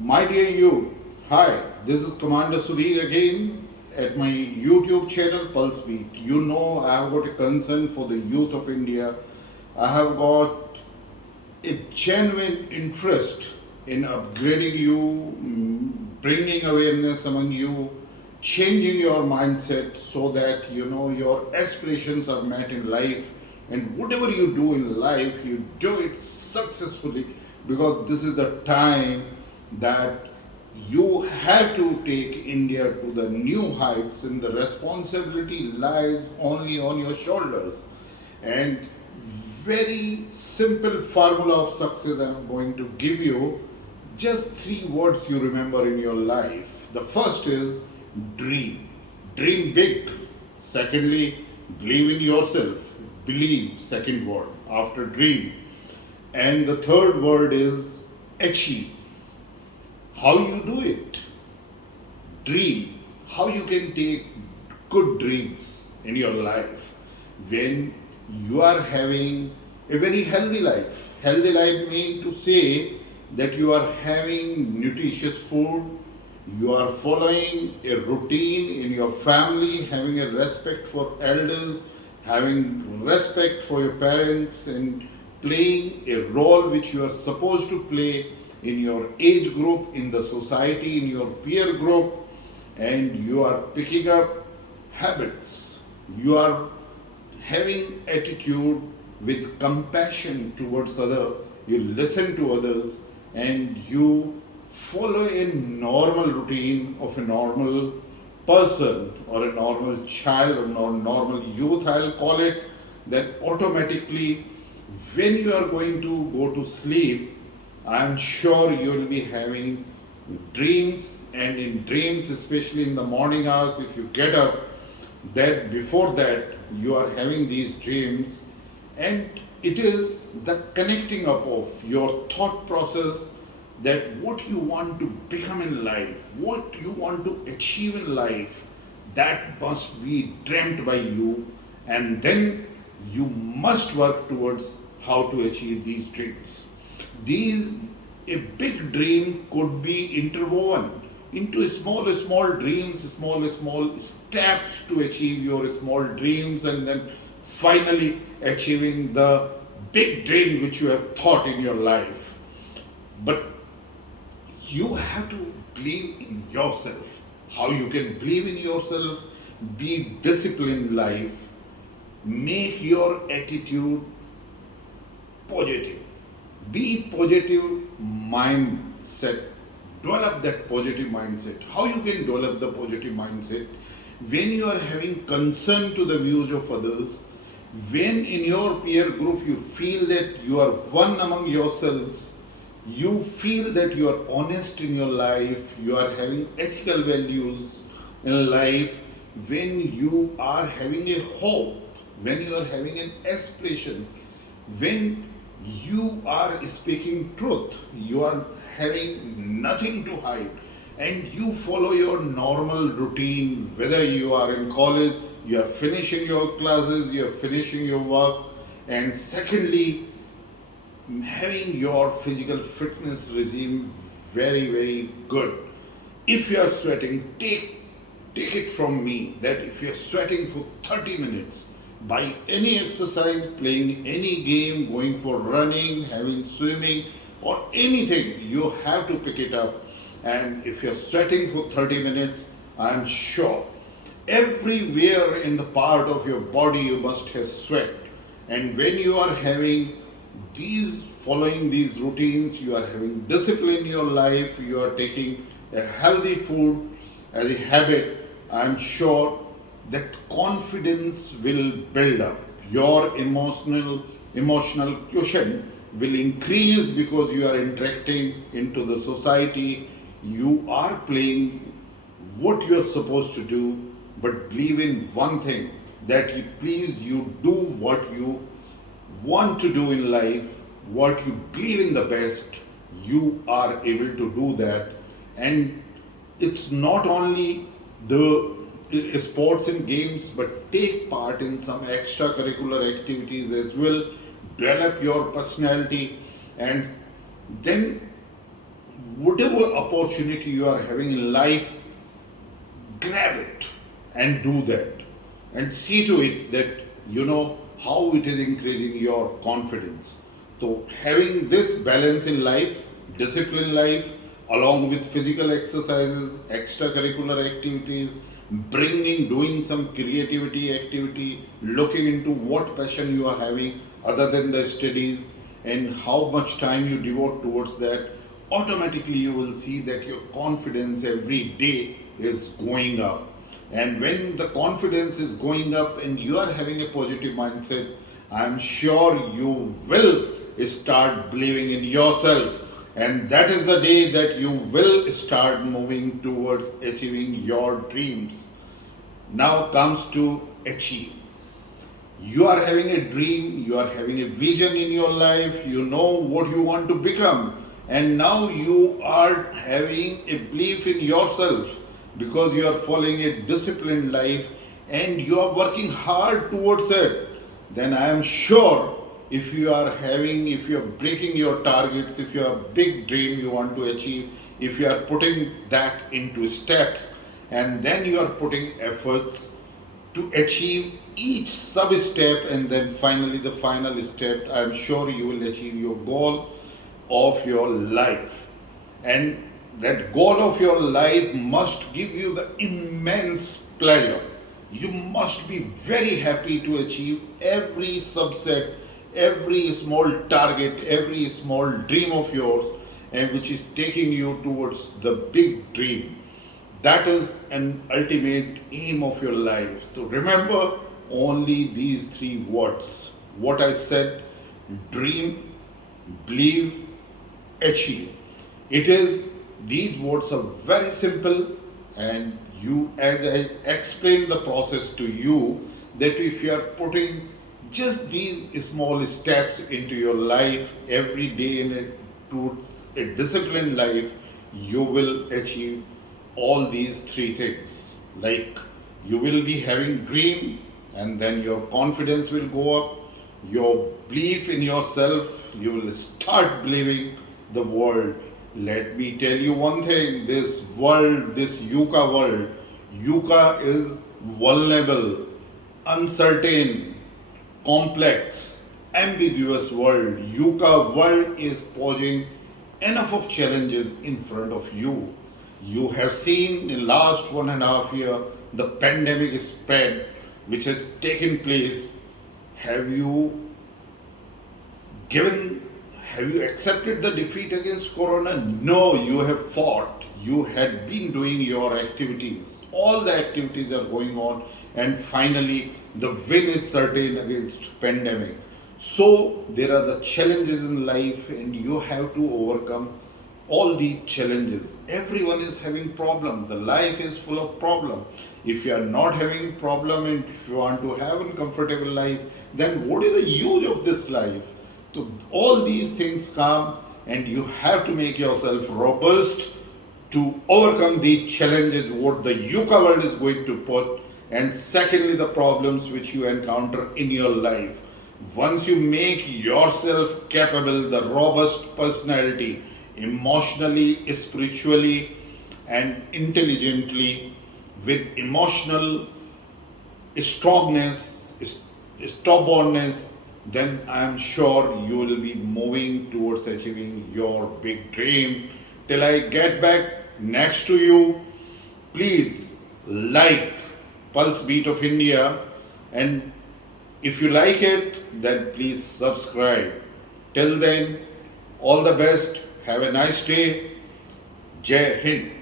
My dear you, hi, this is Commander Sudhir again at my YouTube channel Pulse Beat. You know I have got a concern for the youth of India. I have got a genuine interest in upgrading you, bringing awareness among you, changing your mindset so that you know your aspirations are met in life, and whatever you do in life, you do it successfully because this is the time that you have to take India to the new heights, and the responsibility lies only on your shoulders. And very simple formula of success I'm going to give you. Just three words you remember in your life. The first is dream. Dream big. Secondly, believe in yourself. Believe, second word after dream. And the third word is achieve. How you do it? Dream. How you can take good dreams in your life when you are having a very healthy life. Healthy life means to say that you are having nutritious food, you are following a routine in your family, having a respect for elders, having respect for your parents, and playing a role which you are supposed to play in your age group, in the society, in your peer group, and you are picking up habits. You are having attitude with compassion towards other. You listen to others and you follow a normal routine of a normal person or a normal child or normal youth, I'll call it. That automatically when you are going to go to sleep, I am sure you will be having dreams, and in dreams, especially in the morning hours, if you get up, that before that you are having these dreams, and it is the connecting up of your thought process, that what you want to become in life, what you want to achieve in life, that must be dreamt by you, and then you must work towards how to achieve these dreams. These A big dream could be interwoven into small dreams, small steps to achieve your small dreams, and then finally achieving the big dream which you have thought in your life. But you have to believe in yourself. How you can believe in yourself? Be disciplined in life. Make your attitude positive. Be positive mindset. Develop that positive mindset. How you can develop the positive mindset? When you are having concern to the views of others, when in your peer group you feel that you are one among yourselves, you feel that you are honest in your life, you are having ethical values in life, when you are having a hope, when you are having an aspiration, when you are speaking truth, you are having nothing to hide, and you follow your normal routine, whether you are in college, you are finishing your classes, you are finishing your work, and secondly, having your physical fitness regime very good. If you are sweating, take it from me that if you are sweating for 30 minutes by any exercise, playing any game, going for running, having swimming, or anything, you have to pick it up. And if you're sweating for 30 minutes, I'm sure everywhere in the part of your body you must have sweat. And when you are having following these routines, you are having discipline in your life, you are taking a healthy food as a habit, I'm sure that confidence will build up. Your emotional quotient will increase because you are interacting into the society. You are playing what you are supposed to do, but believe in one thing, that you do what you want to do in life, what you believe in the best, you are able to do that. And it's not only the sports and games, but take part in some extracurricular activities as well. Develop your personality, and then whatever opportunity you are having in life, grab it and do that, and see to it that you know how it is increasing your confidence. So having this balance in life, discipline life, along with physical exercises, extracurricular activities, bringing doing some creativity activity, looking into what passion you are having other than the studies, and how much time you devote towards that, automatically you will see that your confidence every day is going up. And when the confidence is going up and you are having a positive mindset, I am sure you will start believing in yourself. And that is the day that you will start moving towards achieving your dreams. Now comes to achieve. You are having a dream, you are having a vision in your life, you know what you want to become, and now you are having a belief in yourself because you are following a disciplined life and you are working hard towards it. Then I am sure if you are breaking your targets, if you have a big dream you want to achieve, if you are putting that into steps, and then you are putting efforts to achieve each sub step, and then finally the final step, I am sure you will achieve your goal of your life. And that goal of your life must give you the immense pleasure. You must be very happy to achieve every subset, every small target, every small dream of yours, and which is taking you towards the big dream. That is an ultimate aim of your life. So remember only these three words. What I said: dream, believe, achieve. It is, these words are very simple, and you, as I explained the process to you, that if you are putting just these small steps into your life every day towards a disciplined life, you will achieve all these three things. Like, you will be having dream, and then your confidence will go up, your belief in yourself, you will start believing the world. Let me tell you one thing: this world, this yucca world, yucca is vulnerable, uncertain, complex, ambiguous world. Yucca world is posing enough of challenges in front of you. You have seen in last 1.5 years the pandemic spread which has taken place. Have you given have you accepted the defeat against corona? No, you have fought. You had been doing your activities. All the activities are going on, and finally the win is certain against pandemic. So there are the challenges in life, and you have to overcome all these challenges. Everyone is having problem. The life is full of problem. If you are not having problem, and if you want to have a comfortable life, then what is the use of this life? So all these things come, and you have to make yourself robust to overcome the challenges what the yucca world is going to put, and secondly the problems which you encounter in your life. Once you make yourself capable, the robust personality, emotionally, spiritually, and intelligently, with emotional strongness, stubbornness, then I am sure you will be moving towards achieving your big dream. Till I get back next to you, please like Pulse Beat of India, and if you like it, then please subscribe. Till then, all the best. Have a nice day. Jai Hind.